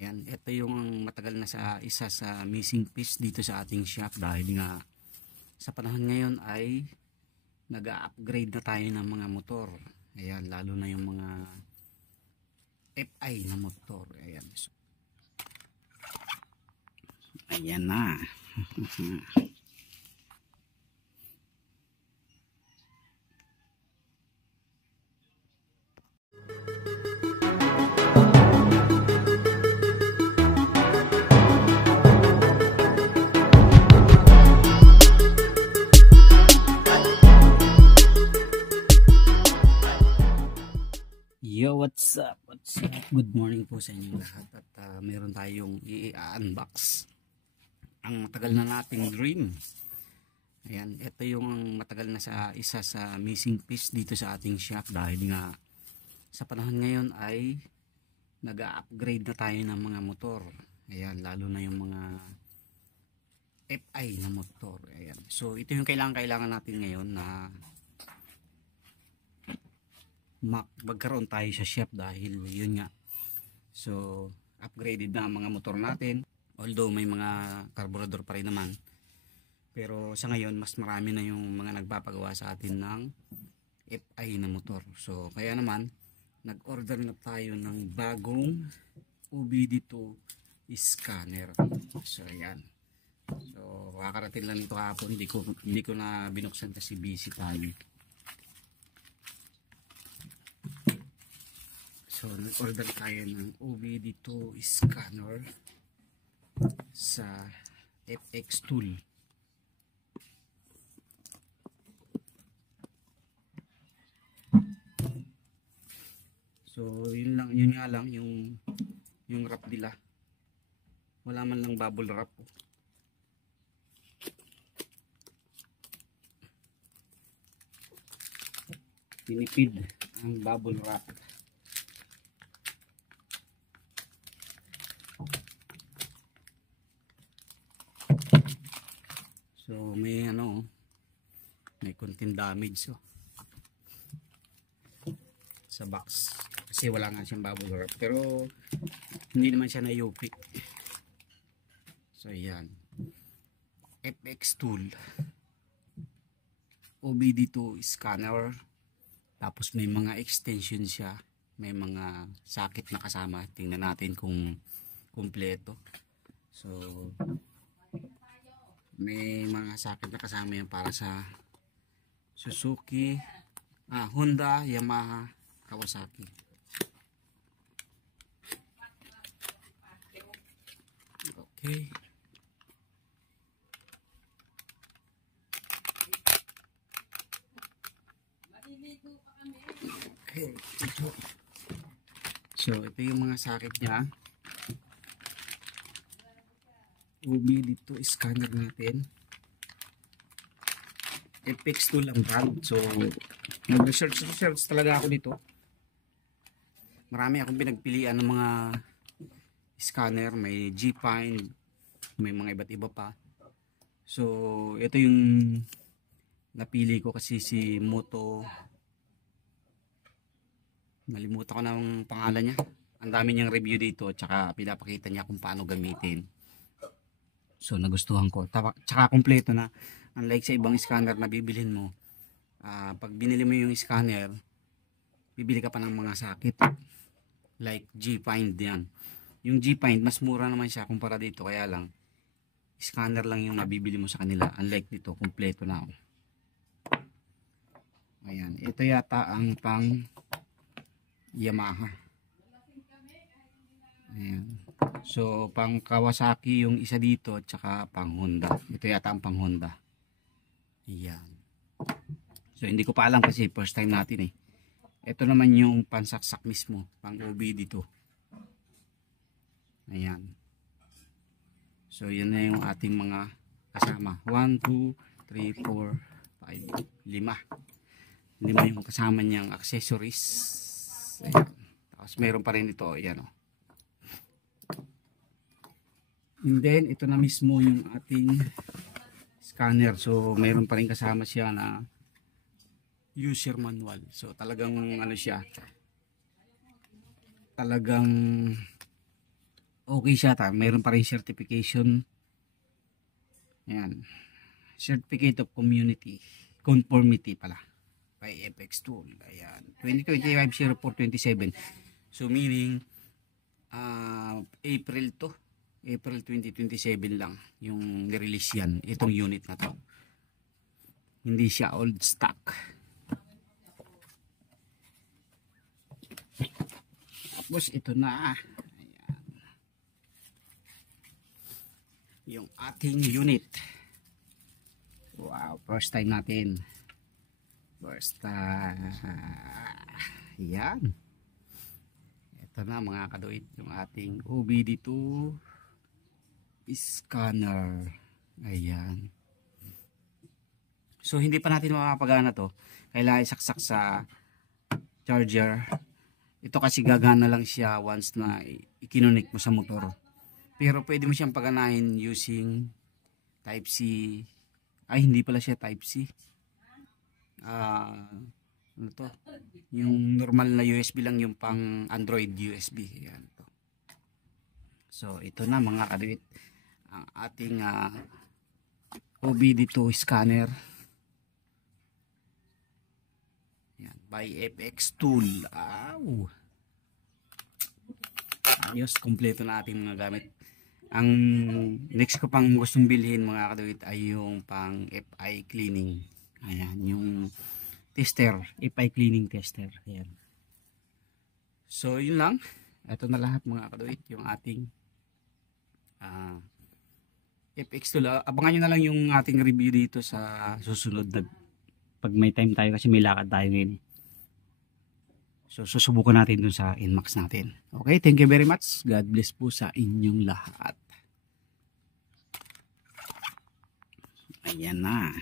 Ayan, ito yung matagal na isa sa missing piece dito sa ating shop dahil nga sa panahon ngayon ay nag-upgrade na tayo ng mga motor. Ayan, lalo na yung mga FI na motor. Ayan. So, ayan na. Yo, what's up? What's up? Good morning po sa inyo lahat. At meron tayong i-unbox ang matagal na nating dream. Ayan, ito yung matagal na isa sa missing piece dito sa ating shop dahil nga sa panahon ngayon ay nag-upgrade na tayo ng mga motor. Ayan, lalo na yung mga FI na motor. Ayan. So ito yung kailangan natin ngayon na magkaroon tayo sa shop dahil yun nga. So upgraded na ang mga motor natin, although may mga carburetor pa rin naman, pero sa ngayon mas marami na yung mga nagpapagawa sa atin ng FI na motor. So kaya naman nag-order na tayo ng bagong OBD2 scanner. So ayan, so kakarating lang ito kahapon, hindi ko na binuksan kasi busy tayo. So nag-order tayo ng OBD2 scanner sa FX Tool. So yun nga lang yung wrap nila. Wala man lang bubble wrap. Tinipid ang bubble wrap. So may may konting damage sa box kasi wala nga siyang bubble wrap, pero hindi naman siya na-UP. So yan, FX Tool OBD2 scanner, tapos may mga extension siya, may mga socket na kasama. Tingnan natin kung kumpleto. So may mga socket na kasama yan para sa Suzuki, Honda, Yamaha, Kawasaki. Okay. Okay. So ito yung mga socket niya. OBD2 scanner natin, FX Tool ang brand. So nag-research talaga ako dito. Marami akong pinagpilian ng mga scanner, may G-Find, may mga iba't iba pa. So ito yung napili ko kasi si Moto, nalimutan ko na ang pangalan niya. Ang dami niyang review dito, tsaka pinapakita niya kung paano gamitin. So nagustuhan ko, tsaka kompleto na. Unlike sa ibang scanner na bibilhin mo, pag binili mo yung scanner, bibili ka pa ng mga socket like G-Find yan. Yung G-Find mas mura naman siya kumpara dito, kaya lang scanner lang yung nabibili mo sa kanila. Unlike dito, kompleto na. Ayan, ito yata ang pang Yamaha. Ayan. So pang Kawasaki yung isa dito, at saka pang Honda. Ito yata ang pang Honda. Ayan. So hindi ko pa alam kasi first time natin eh. Ito naman yung pansaksak mismo, pang OBD2. Ayan. So yun na yung ating mga kasama. 1, 2, 3, 4, 5, 5. 5 yung kasama niyang accessories. Ayan. Tapos meron pa rin ito. Ayan o. And then ito na mismo yung ating scanner. So mayroon pa rin kasama siya na user manual. So talagang ano siya, talagang okay siya. Mayroon pa rin certification. Ayan. Certificate of Conformity pala. By FX Tool. Ayan. 2025-04-27. So meaning, April to. April 2027 lang yung nirelease yan. Itong unit na to. Hindi siya old stock. Tapos ito na. Ayan. Yung ating unit. Wow. First time natin. First time. Ayan. Ito na mga kaduit. Yung ating OBD2 scanner. Ayan. So hindi pa natin makapagana to. Kailangan isaksak sa charger. Ito kasi gagana lang siya once na i-connect mo sa motor. Pero pwede mo siyang paganahin using Type C. Ay, hindi pala siya Type C. Ano to? Yung normal na USB lang, yung pang Android USB. Ayan to. So ito na mga kaduit. Ang ating OBD2 scanner. Yan, by FX Tool. Ow! Ayos, kompleto na ating mga gamit. Ang next ko pang gustong bilhin mga kaduit ay yung pang FI cleaning. Ayan, yung tester, FI cleaning tester. Ayan. So yun lang. Ito na lahat mga kaduit, yung ating FX Tool. Abangan nyo na lang yung ating review dito sa susunod na pag may time tayo kasi may lakad tayo ngayon. So susubukan natin dun sa Inmax natin. Okay, thank you very much. God bless po sa inyong lahat. Ayan na.